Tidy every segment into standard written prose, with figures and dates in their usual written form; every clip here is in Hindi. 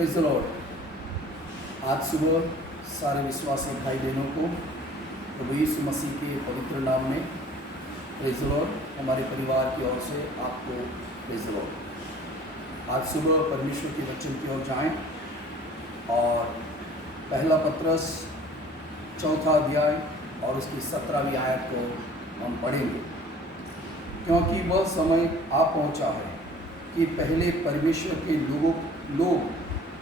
Praise the Lord. आज सुबह सारे विश्वासी भाई बहनों को प्रभु यीशु मसीह के पवित्र नाम में प्रेज़ द लॉर्ड, हमारे परिवार की ओर से आपको प्रेज़ द लॉर्ड। आज सुबह परमेश्वर के वचन की ओर जाएं और पहला पत्रस चौथा अध्याय और उसकी 17वीं आयत को हम पढ़ेंगे, क्योंकि वह समय आ पहुंचा है कि पहले परमेश्वर के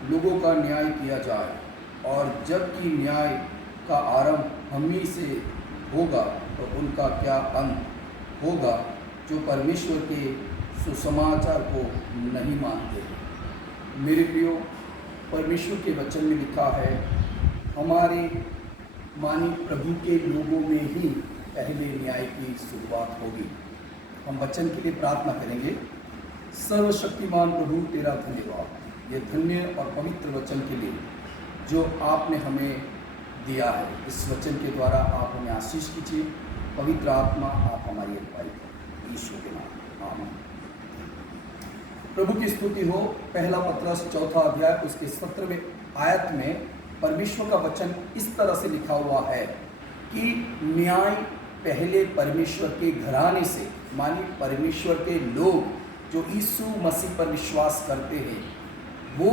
लोगों का न्याय किया जाए, और जबकि न्याय का आरंभ हम ही से होगा तो उनका क्या अंत होगा जो परमेश्वर के सुसमाचार को नहीं मानते। मेरे प्रियो, परमेश्वर के वचन में लिखा है हमारे मानी प्रभु के लोगों में ही पहले न्याय की शुरुआत होगी। हम वचन के लिए प्रार्थना करेंगे। सर्वशक्तिमान प्रभु, तेरा धन्यवाद ये धन्य और पवित्र वचन के लिए जो आपने हमें दिया है। इस वचन के द्वारा आप हमें आशीष कीजिए। पवित्र आत्मा, आप हमारी अगुवाई करें, यीशु के नाम आमीन। प्रभु की स्तुति हो। पहला पत्रस चौथा अध्याय उसके 17वें आयत में परमेश्वर का वचन इस तरह से लिखा हुआ है कि न्याय पहले परमेश्वर के घराने से, मानी परमेश्वर के लोग जो यीशु मसीह पर विश्वास करते हैं, वो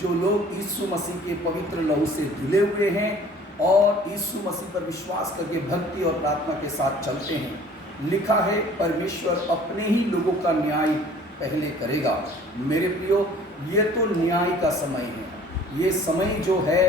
जो लोग यीशु मसीह के पवित्र लहू से धुले हुए हैं और यीशु मसीह पर विश्वास करके भक्ति और प्रार्थना के साथ चलते हैं, लिखा है परमेश्वर अपने ही लोगों का न्याय पहले करेगा। मेरे प्रियो, ये तो न्याय का समय है। ये समय जो है,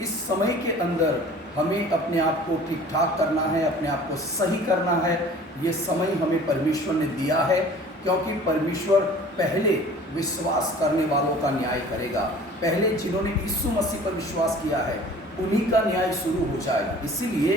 इस समय के अंदर हमें अपने आप को ठीक ठाक करना है, अपने आप को सही करना है। ये समय हमें परमेश्वर ने दिया है, क्योंकि परमेश्वर पहले विश्वास करने वालों का न्याय करेगा। पहले जिन्होंने यीशु मसीह पर विश्वास किया है उन्हीं का न्याय शुरू हो जाएगा। इसीलिए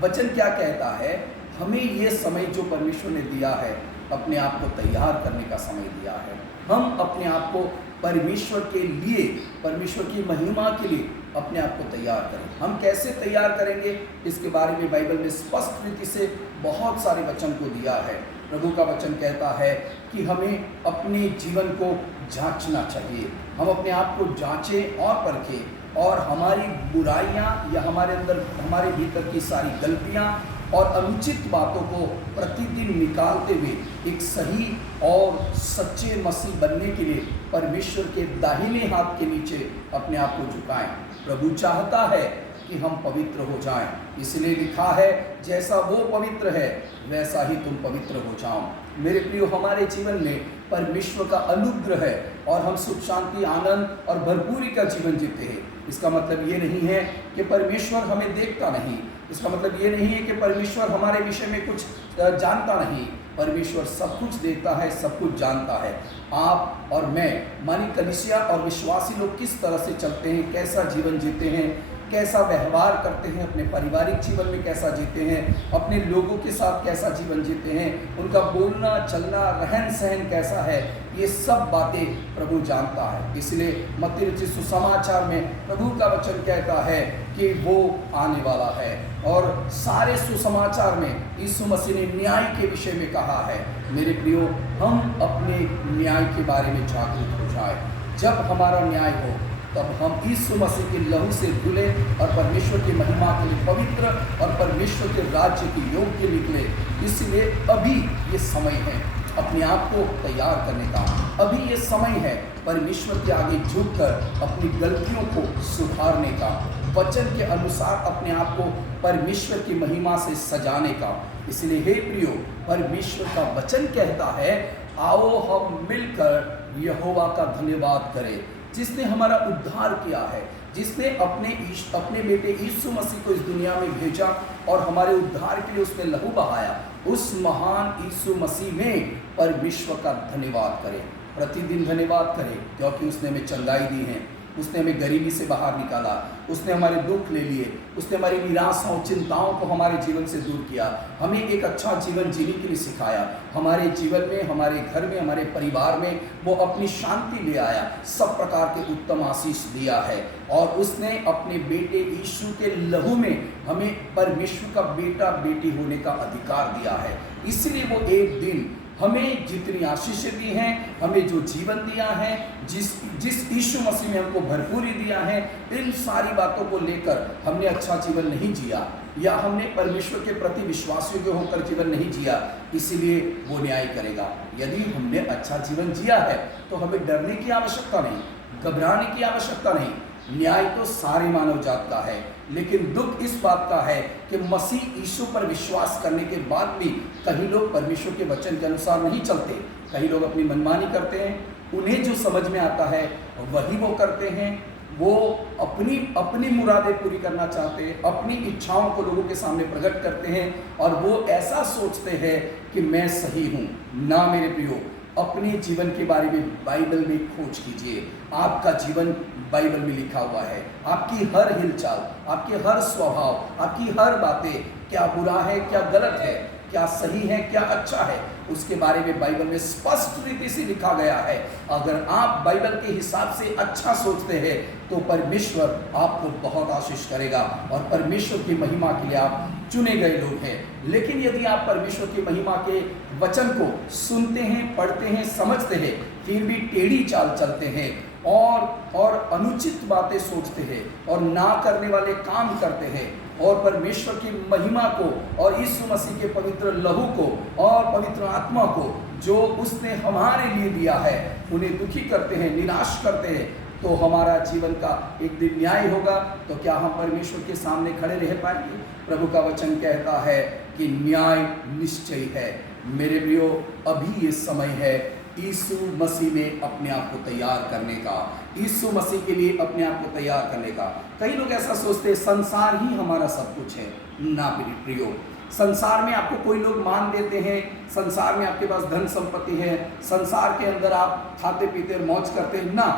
वचन क्या कहता है, हमें ये समय जो परमेश्वर ने दिया है, अपने आप को तैयार करने का समय दिया है। हम अपने आप को परमेश्वर के लिए, परमेश्वर की महिमा के लिए अपने आप को तैयार करें। हम कैसे तैयार करेंगे, इसके बारे में बाइबल में स्पष्ट रीति से बहुत सारे वचन को दिया है। प्रभु का वचन कहता है कि हमें अपने जीवन को जांचना चाहिए। हम अपने आप को जांचें और परखें और हमारी बुराइयां या हमारे अंदर, हमारे भीतर की सारी गलतियां और अनुचित बातों को प्रतिदिन निकालते हुए एक सही और सच्चे मसीह बनने के लिए परमेश्वर के दाहिने हाथ के नीचे अपने आप को झुकाएं। प्रभु चाहता है कि हम पवित्र हो जाएं, इसलिए लिखा है जैसा वो पवित्र है वैसा ही तुम पवित्र हो जाओ। मेरे प्रियो, हमारे जीवन में परमेश्वर का अनुग्रह है और हम सुख शांति, आनंद और भरपूरी का जीवन जीते हैं। इसका मतलब ये नहीं है कि परमेश्वर हमें देखता नहीं। इसका मतलब ये नहीं है कि परमेश्वर हमारे विषय में कुछ जानता नहीं। परमेश्वर सब कुछ देखता है, सब कुछ जानता है। आप और मैं, मानी कलीसिया और विश्वासी लोग किस तरह से चलते हैं, कैसा जीवन जीते हैं, कैसा व्यवहार करते हैं, अपने पारिवारिक जीवन में कैसा जीते हैं, अपने लोगों के साथ कैसा जीवन जीते हैं, उनका बोलना चलना, रहन सहन कैसा है, ये सब बातें प्रभु जानता है। इसलिए मत्ती रचित सुसमाचार में प्रभु का वचन कहता है कि वो आने वाला है, और सारे सुसमाचार में यीशु मसीह ने न्याय के विषय में कहा है। मेरे प्रियो, हम अपने न्याय के बारे में जागरूक हो जाए। जब हमारा न्याय हो तब हम यीशु मसीह के लहू से धुले और परमेश्वर की महिमा के लिए पवित्र और परमेश्वर के राज्य के योग्य निकले। इसलिए अभी ये समय है अपने आप को तैयार करने का। अभी ये समय है परमेश्वर के आगे झुककर अपनी गलतियों को सुधारने का, वचन के अनुसार अपने आप को परमेश्वर की महिमा से सजाने का। इसलिए हे प्रियो, परमेश्वर का वचन कहता है, आओ हम मिलकर यहोवा का धन्यवाद करें, जिसने हमारा उद्धार किया है, जिसने अपने बेटे यीशु मसीह को इस दुनिया में भेजा और हमारे उद्धार के लिए उसने लहू बहाया। उस महान यीशु मसीह में परमेश्वर का धन्यवाद करें, प्रतिदिन धन्यवाद करें, क्योंकि उसने हमें चंगाई दी है, उसने हमें गरीबी से बाहर निकाला, उसने हमारे दुख ले लिए, उसने हमारी निराशाओं, चिंताओं को हमारे जीवन से दूर किया, हमें एक अच्छा जीवन जीने के लिए सिखाया। हमारे जीवन में, हमारे घर में, हमारे परिवार में वो अपनी शांति ले आया, सब प्रकार के उत्तम आशीष दिया है, और उसने अपने बेटे यीशु के लहू में हमें परमेश्वर का बेटा बेटी होने का अधिकार दिया है। इसलिए वो एक दिन हमें जितनी आशीषें दी हैं, हमें जो जीवन दिया है, जिस यीशु मसीह ने हमको भरपूरी दिया है, इन सारी बातों को लेकर हमने अच्छा जीवन नहीं जिया या हमने परमेश्वर के प्रति विश्वासियों के होकर जीवन नहीं जिया, इसीलिए वो न्याय करेगा। यदि हमने अच्छा जीवन जिया है तो हमें डरने की आवश्यकता नहीं, घबराने की आवश्यकता नहीं। न्याय तो सारे मानव जात का है, लेकिन दुख इस बात का है कि मसीह यीशु पर विश्वास करने के बाद भी कई लोग परमेश्वर के वचन के अनुसार नहीं चलते। कई लोग अपनी मनमानी करते हैं, उन्हें जो समझ में आता है वही वो करते हैं। वो अपनी मुरादें पूरी करना चाहते हैं, अपनी इच्छाओं को लोगों के सामने प्रकट करते हैं और वो ऐसा सोचते हैं कि मैं सही हूँ। ना मेरे प्रियो, अपने जीवन के बारे में बाइबल में खोज कीजिए। आपका जीवन बाइबल में लिखा हुआ है। आपकी हर हिलचाल, आपके हर स्वभाव, आपकी हर बातें, क्या बुरा है, क्या गलत है, क्या सही है, क्या अच्छा है, उसके बारे में बाइबल में स्पष्ट रीति से लिखा गया है। अगर आप बाइबल के हिसाब से अच्छा सोचते हैं तो परमेश्वर आपको बहुत आशीष करेगा और परमेश्वर की महिमा के लिए आप चुने गए लोग हैं। लेकिन यदि आप परमेश्वर की महिमा के वचन को सुनते हैं, पढ़ते हैं, समझते हैं, फिर भी टेढ़ी चाल चलते हैं और अनुचित बातें सोचते हैं और ना करने वाले काम करते हैं और परमेश्वर की महिमा को और यीशु मसीह के पवित्र लहू को और पवित्र आत्मा को जो उसने हमारे लिए दिया है उन्हें दुखी करते हैं, निराश करते हैं, तो हमारा जीवन का एक दिन न्याय होगा। तो क्या हम परमेश्वर के सामने खड़े रह पाएंगे? प्रभु का वचन कहता है कि न्याय निश्चय है। मेरे प्रियो, अभी ये समय है यीशु मसीह में अपने आप को तैयार करने का, यीशु मसीह के लिए अपने आप को तैयार करने का। कई लोग ऐसा सोचते हैं संसार ही हमारा सब कुछ है। ना मेरे प्रियो, संसार में आपको कोई लोग मान देते हैं, संसार में आपके पास धन संपत्ति है, संसार के अंदर आप खाते पीते और मौज करते हैं, ना,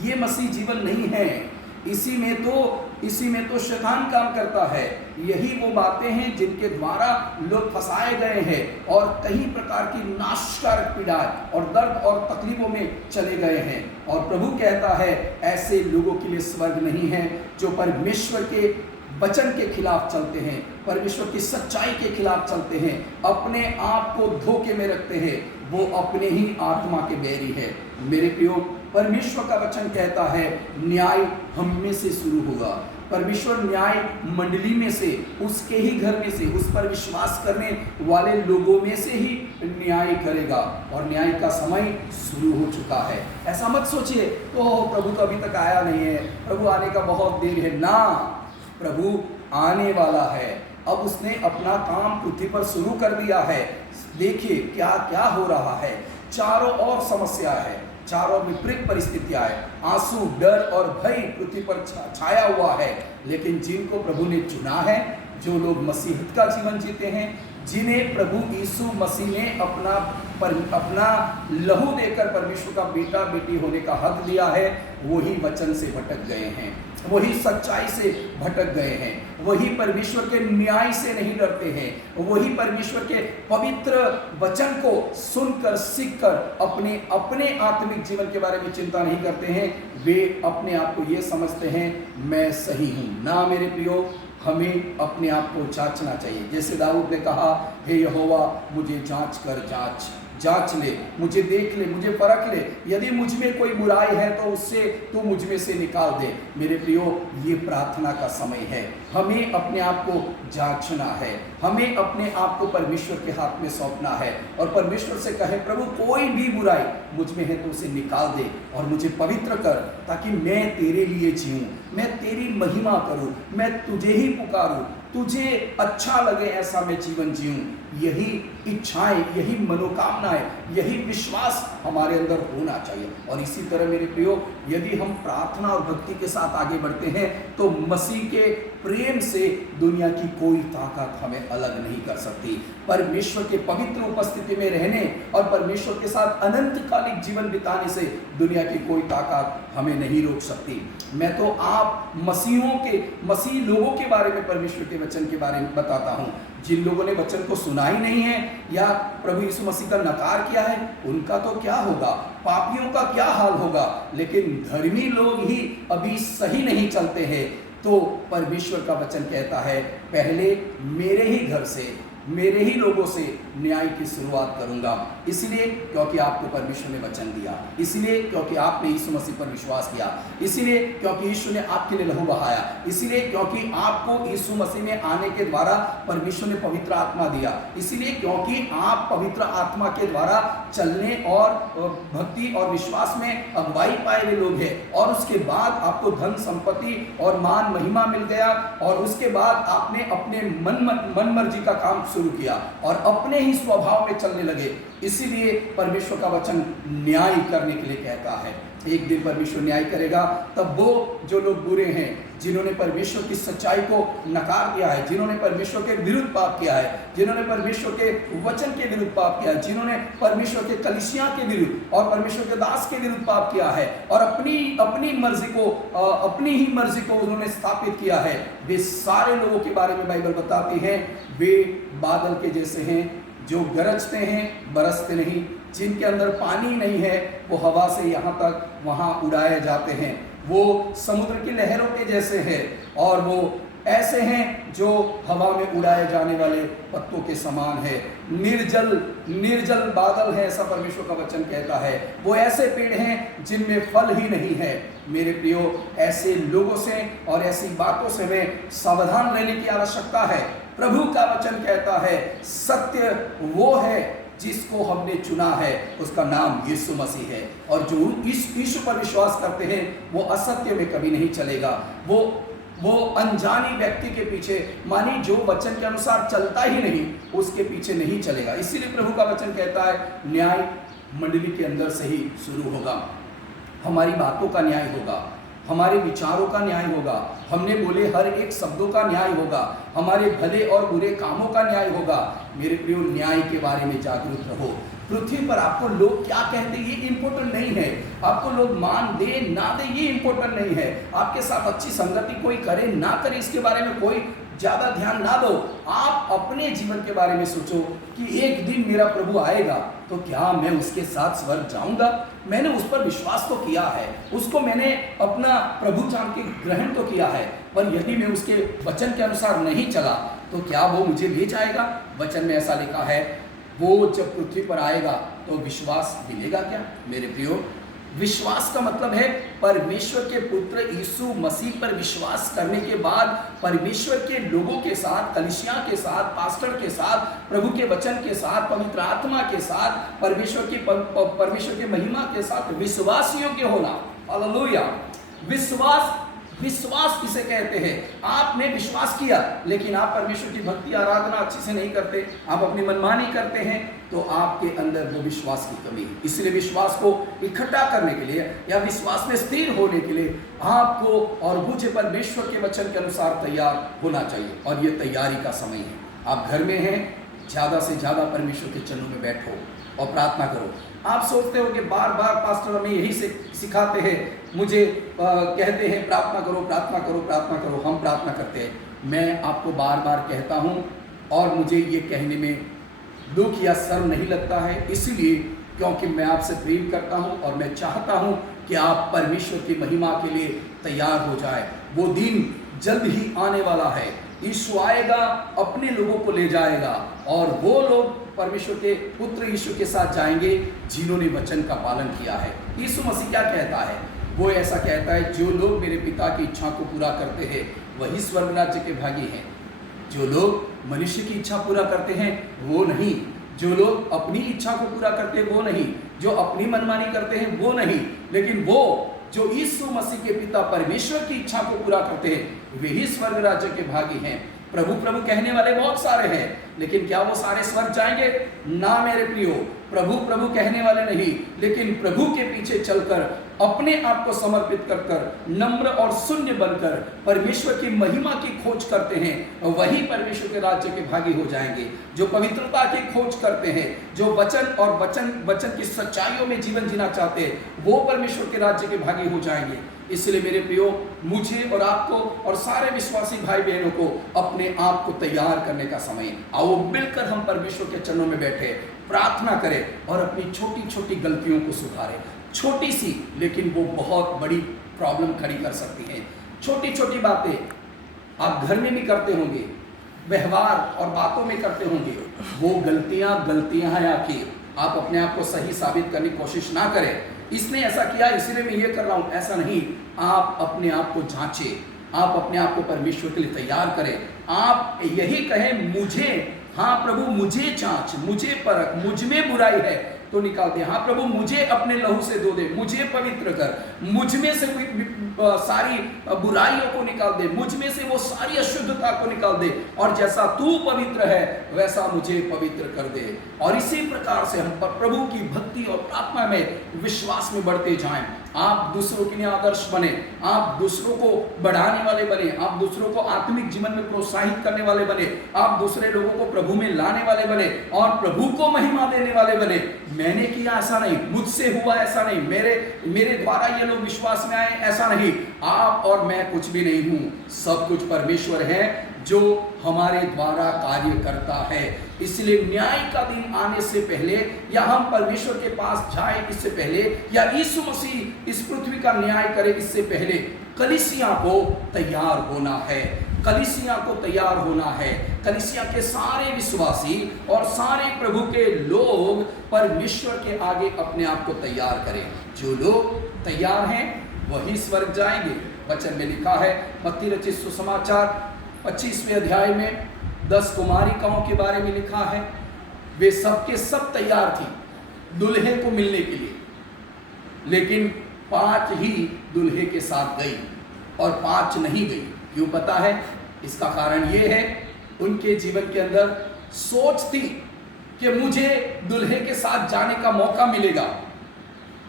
ये मसीह जीवन नहीं है। इसी में तो शैतान काम करता है। यही वो बातें हैं जिनके द्वारा लोग फंसाए गए हैं और कई प्रकार की नाशकारक पीड़ा और दर्द और तकलीफों में चले गए हैं। और प्रभु कहता है ऐसे लोगों के लिए स्वर्ग नहीं है जो परमेश्वर के वचन के खिलाफ चलते हैं, परमेश्वर की सच्चाई के खिलाफ चलते हैं, अपने आप को धोखे में रखते हैं, वो अपने ही आत्मा के बैरी है। मेरे प्रियो, परमेश्वर का वचन कहता है न्याय हम में से शुरू होगा। परमेश्वर न्याय मंडली में से, उसके ही घर में से, उस पर विश्वास करने वाले लोगों में से ही न्याय करेगा और न्याय का समय शुरू हो चुका है। ऐसा मत सोचिए तो प्रभु तो अभी तक आया नहीं है, प्रभु आने का बहुत देर है। ना, प्रभु आने वाला है। अब उसने अपना काम पृथ्वी पर शुरू कर दिया है। देखिए क्या क्या हो रहा है। चारों ओर समस्या है, चारों विपरीत परिस्थितियां है, आंसू, डर और भय पृथ्वी पर छाया हुआ है। लेकिन जिनको प्रभु ने चुना है, जो लोग मसीहत का जीवन जीते हैं, जिन्हें प्रभु यीशु मसीह ने अपना लहू देकर परमेश्वर का बेटा बेटी होने का हक दिया है, वही वचन से भटक गए हैं, वही सच्चाई से भटक गए हैं, वही परमेश्वर के न्याय से नहीं डरते हैं, वही परमेश्वर के पवित्र वचन को सुनकर सीखकर अपने आत्मिक जीवन के बारे में चिंता नहीं करते हैं। वे अपने आप को ये समझते हैं मैं सही हूँ। ना मेरे प्रियो, हमें अपने आप को जांचना चाहिए। जैसे दाऊद ने कहा, हे यहोवा मुझे जांच ले, मुझे देख ले, मुझे परख ले, यदि मुझ में कोई बुराई है तो उससे तू मुझ में से निकाल दे। मेरे प्रियो, ये प्रार्थना का समय है। हमें अपने आप को जांचना है, हमें अपने आप को परमेश्वर के हाथ में सौंपना है और परमेश्वर से कहे प्रभु कोई भी बुराई मुझ में है तो उसे निकाल दे और मुझे पवित्र कर, ताकि मैं तेरे लिए जीऊँ, मैं तेरी महिमा करूँ, मैं तुझे ही पुकारूँ, तुझे अच्छा लगे ऐसा मैं जीवन जीऊँ। यही इच्छाएं, यही मनोकामनाएं, यही विश्वास हमारे अंदर होना चाहिए। और इसी तरह मेरे प्रियो, यदि हम प्रार्थना और भक्ति के साथ आगे बढ़ते हैं तो मसीह के प्रेम से दुनिया की कोई ताकत हमें अलग नहीं कर सकती। परमेश्वर के पवित्र उपस्थिति में रहने और परमेश्वर के साथ अनंतकालिक जीवन बिताने से दुनिया की कोई ताकत हमें नहीं रोक सकती। मैं तो आप मसीह लोगों के बारे में परमेश्वर के वचन के बारे में बताता हूँ। जिन लोगों ने वचन को सुना ही नहीं है या प्रभु यीशु मसीह का नकार किया है, उनका तो क्या होगा, पापियों का क्या हाल होगा। लेकिन धर्मी लोग ही अभी सही नहीं चलते हैं। तो परमेश्वर का वचन कहता है पहले मेरे ही घर से, मेरे ही लोगों से न्याय की शुरुआत करूंगा। इसलिए क्योंकि आपको परमेश्वर ने वचन दिया, इसलिए क्योंकि आपने यीशु मसीह पर विश्वास किया, इसलिए क्योंकि यीशु ने आपके लिए लहू बहाया, इसलिए क्योंकि आपको यीशु मसीह में आने के द्वारा परमेश्वर ने पवित्र आत्मा दिया, इसलिए क्योंकि आप पवित्र आत्मा के द्वारा चलने और भक्ति और विश्वास में अगुवाई पाए हुए लोग हैं। और उसके बाद आपको धन संपत्ति और मान महिमा मिल गया, और उसके बाद आपने अपने मन मर्जी का काम शुरू किया और अपने ही स्वभाव में चलने लगे। इसीलिए परमेश्वर का वचन न्याय करने के लिए कहता है। एक दिन परमेश्वर न्याय करेगा, तब वो जो लोग बुरे हैं, जिन्होंने परमेश्वर की सच्चाई को नकार दिया है, जिन्होंने परमेश्वर के विरुद्ध पाप किया है, जिन्होंने परमेश्वर के वचन के विरुद्ध पाप किया है, जिन्होंने परमेश्वर के कलीसिया के विरुद्ध और परमेश्वर के दास के विरुद्ध पाप किया है और अपनी मर्जी को उन्होंने स्थापित किया है, वे सारे लोगों के बारे में बाइबल बताती है, वे बादल के जैसे हैं जो गरजते हैं बरसते नहीं, जिनके अंदर पानी नहीं है, वो हवा से यहाँ तक वहाँ उड़ाए जाते हैं। वो समुद्र की लहरों के जैसे हैं और वो ऐसे हैं जो हवा में उड़ाए जाने वाले पत्तों के समान है। निर्जल बादल है, ऐसा परमेश्वर का वचन कहता है। वो ऐसे पेड़ हैं जिनमें फल ही नहीं है। मेरे प्रियो, ऐसे लोगों से और ऐसी बातों से हमें सावधान रहने की आवश्यकता है। प्रभु का वचन कहता है, सत्य वो है जिसको हमने चुना है, उसका नाम यीशु मसीह है, और जो इस यीशु पर विश्वास करते हैं वो असत्य में कभी नहीं चलेगा। वो अनजानी व्यक्ति के पीछे, मानी जो वचन के अनुसार चलता ही नहीं, उसके पीछे नहीं चलेगा। इसीलिए प्रभु का वचन कहता है, न्याय मंडली के अंदर से ही शुरू होगा। हमारी बातों का न्याय होगा, हमारे विचारों का न्याय होगा, हमने बोले हर एक शब्दों का न्याय होगा, हमारे भले और बुरे कामों का न्याय होगा। मेरे प्रियो, न्याय के बारे में जागरूक रहो। पृथ्वी पर आपको लोग क्या कहते हैं ये इंपॉर्टेंट नहीं है, आपको लोग मान दे ना दे ये इंपॉर्टेंट नहीं है, आपके साथ अच्छी संगति कोई करे ना करे इसके बारे में कोई ज़्यादा ध्यान ना दो। आप अपने जीवन के बारे में सोचो कि एक दिन मेरा प्रभु आएगा तो क्या मैं उसके साथ स्वर्ग जाऊंगा? मैंने उस पर विश्वास तो किया है, उसको मैंने अपना प्रभु जान के ग्रहण तो किया है, पर यदि मैं उसके वचन के अनुसार नहीं चला तो क्या वो मुझे ले जाएगा? वचन में ऐसा लिखा है, वो जब पृथ्वी पर आएगा तो विश्वास मिलेगा क्या? मेरे प्रियो, विश्वास का मतलब है परमेश्वर के पुत्र यीशु मसीह पर विश्वास करने के बाद परमेश्वर के लोगों के साथ, कलीसिया के साथ, पास्टर के साथ, प्रभु के वचन के साथ, पवित्र आत्मा के साथ, परमेश्वर के महिमा के साथ विश्वास योग्य होना। हालेलुया। विश्वास किसे कहते हैं? आपने विश्वास किया लेकिन आप परमेश्वर की भक्ति आराधना अच्छे से नहीं करते, आप अपनी मनमानी करते हैं, तो आपके अंदर वो विश्वास की कमी है। इसलिए विश्वास को इकट्ठा करने के लिए या विश्वास में स्थिर होने के लिए आपको और मुझे परमेश्वर के वचन के अनुसार तैयार होना चाहिए, और ये तैयारी का समय है। आप घर में हैं, ज़्यादा से ज़्यादा परमेश्वर के चरणों में बैठो और प्रार्थना करो। आप सोचते हो कि बार बार पास्टर हमें यही से सिखाते हैं, मुझे कहते हैं प्रार्थना करो प्रार्थना करो प्रार्थना करो, हम प्रार्थना करते हैं। मैं आपको बार बार कहता हूँ और मुझे ये कहने में दुख या शर्म नहीं लगता है, इसलिए क्योंकि मैं आपसे प्रेम करता हूँ और मैं चाहता हूँ कि आप परमेश्वर की महिमा के लिए तैयार हो जाए। वो दिन जल्द ही आने वाला है, यीशु आएगा, अपने लोगों को ले जाएगा और वो लोग परमेश्वर के पुत्र यीशु के साथ जाएंगे जिन्होंने वचन का पालन किया है। यीशु मसीह क्या कहता है? वो ऐसा कहता है, जो लोग मेरे पिता की इच्छा को पूरा करते हैं वही स्वर्ग राज्य के भागी हैं। जो लोग मनुष्य की इच्छा पूरा करते हैं वो नहीं, जो लोग अपनी इच्छा को पूरा करते हैं वो नहीं, जो अपनी मनमानी करते हैं वो नहीं, लेकिन वो जो यीशु मसीह के पिता परमेश्वर की इच्छा को पूरा करते हैं वही स्वर्ग राज्य के भागी हैं। प्रभु प्रभु कहने वाले बहुत सारे हैं, लेकिन क्या वो सारे स्वर्ग जाएंगे? ना मेरे प्रियो, प्रभु प्रभु कहने वाले नहीं, लेकिन प्रभु के पीछे चलकर अपने आप को समर्पित कर कर नम्र और शून्य बनकर परमेश्वर की महिमा की खोज करते हैं, वही परमेश्वर के राज्य के भागी हो जाएंगे। जो पवित्रता की खोज करते हैं, जो वचन की सच्चाइयों में जीवन जीना चाहते हैं, वो परमेश्वर के राज्य के भागी हो जाएंगे। इसलिए मेरे प्रियो, मुझे और आपको और सारे विश्वासी भाई बहनों को अपने आप को तैयार करने का समय है। आओ मिलकर हम परमेश्वर के चरणों में बैठे प्रार्थना करें और अपनी छोटी छोटी गलतियों को सुधारें। छोटी सी लेकिन वो बहुत बड़ी प्रॉब्लम खड़ी कर सकती हैं। छोटी छोटी बातें आप घर में भी करते होंगे, व्यवहार और बातों में करते होंगे, वो गलतियां हैं आखिर। आप अपने आप को सही साबित करने की कोशिश ना करें, इसने ऐसा किया इसलिए मैं ये कर रहा हूं, ऐसा नहीं। आप अपने आप को जांचें, आप अपने आप को परमेश्वर के लिए तैयार करें। आप यही कहें, मुझे, हाँ प्रभु मुझे जांच, मुझे परख, मुझ में बुराई है तो निकाल दे। हाँ प्रभु मुझे अपने लहू से धो दे, मुझे पवित्र कर, मुझ में से सारी बुराइयों को निकाल दे, मुझ में से वो सारी अशुद्धता को निकाल दे, और जैसा तू पवित्र है वैसा मुझे पवित्र कर दे। और इसी प्रकार से हम प्रभु की भक्ति और प्रार्थना में, विश्वास में बढ़ते जाएं। आप दूसरों के लिए आदर्श बने, आप दूसरों को बढ़ाने वाले बने, आप दूसरों को आत्मिक जीवन में प्रोत्साहित करने वाले बने, आप दूसरे लोगों को प्रभु में लाने वाले बने और प्रभु को महिमा देने वाले बने। मैंने किया ऐसा नहीं, मुझसे हुआ ऐसा नहीं, मेरे द्वारा ये लोग विश्वास में आए ऐसा नहीं। आप और मैं कुछ भी नहीं हूं, सब कुछ परमेश्वर है जो हमारे द्वारा कार्य करता है। इसलिए न्याय का दिन आने से पहले, या हम परमेश्वर के पास जाएं इससे पहले, या यीशु मसीह इस पृथ्वी का न्याय करे इससे पहले, कलीसिया को तैयार होना है। कलीसिया को तैयार होना है। कलीसिया के सारे विश्वासी और सारे प्रभु के लोग परमेश्वर के आगे अपने आप को तैयार करें। जो लोग तैयार हैं वही स्वर्ग जाएंगे। वचन में लिखा है, मत्ती रचित सुसमाचार 25वें अध्याय में 10 कुमारिकाओं के बारे में लिखा है। वे सब के सब तैयार थी दुल्हे को मिलने के लिए, लेकिन 5 ही दुल्हे के साथ गई और 5 नहीं गई। क्यों पता है? इसका कारण यह है, उनके जीवन के अंदर सोच थी कि मुझे दुल्हे के साथ जाने का मौका मिलेगा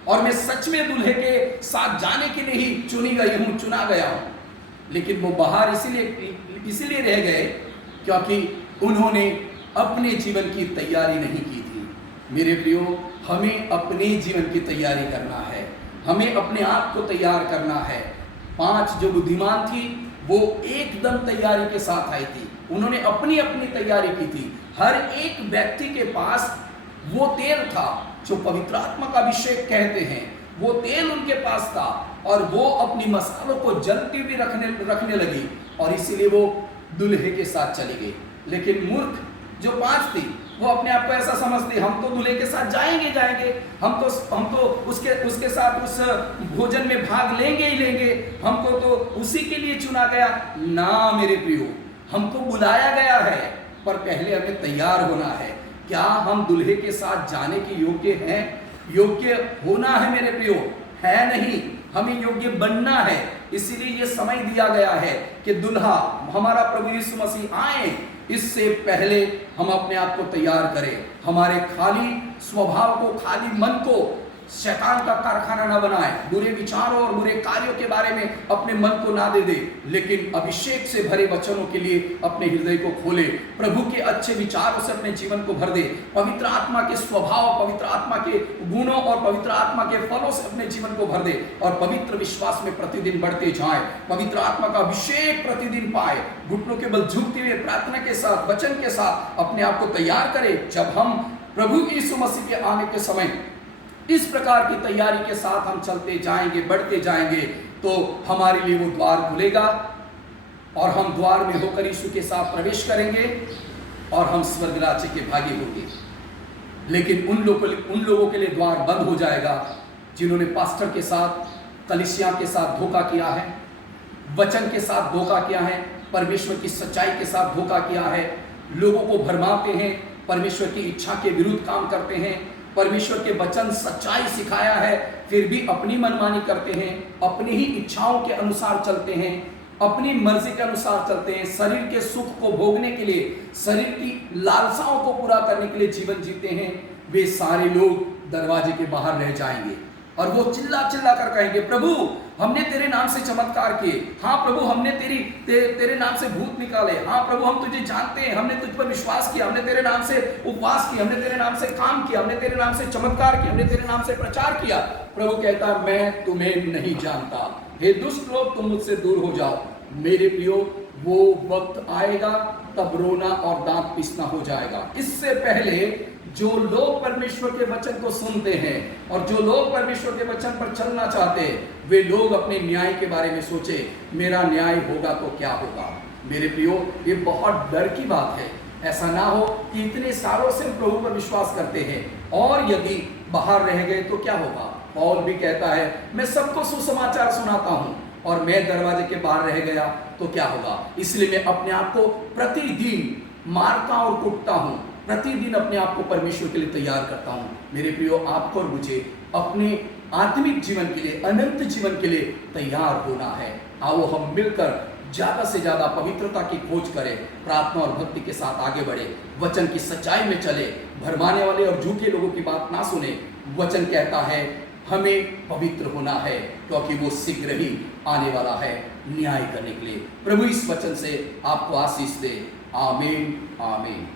और मैं सच में दुल्हे के साथ जाने के लिए ही चुना गया हूं। लेकिन वो बाहर इसीलिए रह गए क्योंकि उन्होंने अपने जीवन की तैयारी नहीं की थी। मेरे प्रियो, हमें अपने जीवन की तैयारी करना है, हमें अपने आप को तैयार करना है। 5 जो बुद्धिमान थी वो एकदम तैयारी के साथ आई थी, उन्होंने अपनी अपनी तैयारी की थी। हर एक व्यक्ति के पास वो तेल था जो पवित्र आत्मा का अभिषेक कहते हैं, वो तेल उनके पास था और वो अपनी मसालों को जलती हुई रखने लगी और इसीलिए वो दुल्हे के साथ चली गई। लेकिन मूर्ख जो 5 थी वो अपने आप को ऐसा समझती, हम तो दूल्हे के साथ जाएंगे, हम तो उसके साथ उस भोजन में भाग लेंगे ही लेंगे, हमको तो उसी के लिए चुना गया। ना मेरे प्रियो, हमको बुलाया गया है पर पहले हमें तैयार होना है। क्या हम दुल्हे के साथ जाने के योग्य हैं? योग्य होना है मेरे प्रियो, है नहीं, हमें योग्य बनना है। इसीलिए ये समय दिया गया है कि दुल्हा हमारा प्रभु यीशु मसीह आए, इससे पहले हम अपने आप को तैयार करें। हमारे खाली स्वभाव को, खाली मन को शैतान का कारखाना ना बनाए, बुरे विचारों और बुरे कार्यों के बारे में अपने मन को ना दे दे, लेकिन अभिषेक से भरे वचनों के लिए अपने हृदय को खोले, प्रभु के अच्छे विचारों से अपने जीवन को भर दे, पवित्र आत्मा के स्वभाव, पवित्र आत्मा के गुणों और पवित्र आत्मा के फलों से अपने जीवन को भर दे और पवित्र विश्वास में प्रतिदिन बढ़ते जाए, पवित्र आत्मा का अभिषेक प्रतिदिन पाए, घुटनों के बल झुकते हुए प्रार्थना के साथ, वचन के साथ अपने आप को तैयार करें। जब हम प्रभु यीशु मसीह के आने के समय इस प्रकार की तैयारी के साथ हम चलते जाएंगे, बढ़ते जाएंगे, तो हमारे लिए वो द्वार खुलेगा और हम द्वार में होकर यीशु के साथ प्रवेश करेंगे और हम स्वर्ग राज्य के भागी होंगे। लेकिन उन लोगों के लिए द्वार बंद हो जाएगा जिन्होंने पास्टर के साथ, कलीसिया के साथ धोखा किया है, वचन के साथ धोखा किया है, परमेश्वर की सच्चाई के साथ धोखा किया है, लोगों को भरमाते हैं, परमेश्वर की इच्छा के विरुद्ध काम करते हैं, परमेश्वर के वचन सच्चाई सिखाया है फिर भी अपनी मनमानी करते हैं, अपनी ही इच्छाओं के अनुसार चलते हैं, अपनी मर्जी के अनुसार चलते हैं, शरीर के सुख को भोगने के लिए, शरीर की लालसाओं को पूरा करने के लिए जीवन जीते हैं। वे सारे लोग दरवाजे के बाहर रह जाएंगे और वो चिल्ला चिल्ला कर कहेंगे, प्रभु हमने तेरे नाम से चमत्कार किए, हाँ प्रभु हमने तेरे नाम से भूत निकाले, हाँ प्रभु हम तुझे जानते हैं, हमने तुझ पर विश्वास किया, हमने तेरे नाम से उपवास किया, हमने तेरे नाम से काम किया, हमने तेरे नाम से चमत्कार किया, हमने तेरे नाम से प्रचार किया। प्रभु कहता मैं तुम्हें नहीं जानता, हे दुष्ट लोग तुम मुझसे दूर हो जाओ। मेरे प्रियो, वो वक्त आएगा तब रोना और दांत पीसना हो जाएगा। इससे पहले जो लोग परमेश्वर के वचन को सुनते हैं और जो लोग परमेश्वर के वचन पर चलना चाहते हैं, वे लोग अपने न्याय के बारे में सोचे, मेरा न्याय होगा तो क्या होगा, मेरे प्रियो, ये बहुत डर की बात है। ऐसा ना हो कि इतने सालों से प्रभु पर विश्वास करते हैं और यदि बाहर रह गए तो क्या होगा। पौल भी कहता है, मैं सबको सुसमाचार सुनाता हूं और मैं दरवाजे के बाहर रह गया तो क्या होगा। इसलिए मैं अपने आप को प्रतिदिन मारता और कूटता हूं, प्रतिदिन अपने आप को परमेश्वर के लिए तैयार करता हूं। मेरे प्रियो, आपको और मुझे अपने आत्मिक जीवन के लिए, अनंत जीवन के लिए तैयार होना है। आओ हम मिलकर ज्यादा से ज्यादा पवित्रता की खोज करें, प्रार्थना और भक्ति के साथ आगे बढ़े, वचन की सच्चाई में चले, भरमाने वाले और झूठे लोगों की बात ना सुने। वचन कहता है हमें पवित्र होना है, क्योंकि वो शीघ्र ही आने वाला है न्याय करने के लिए। प्रभु इस वचन से आपको आशीष दे। आमीन, आमीन।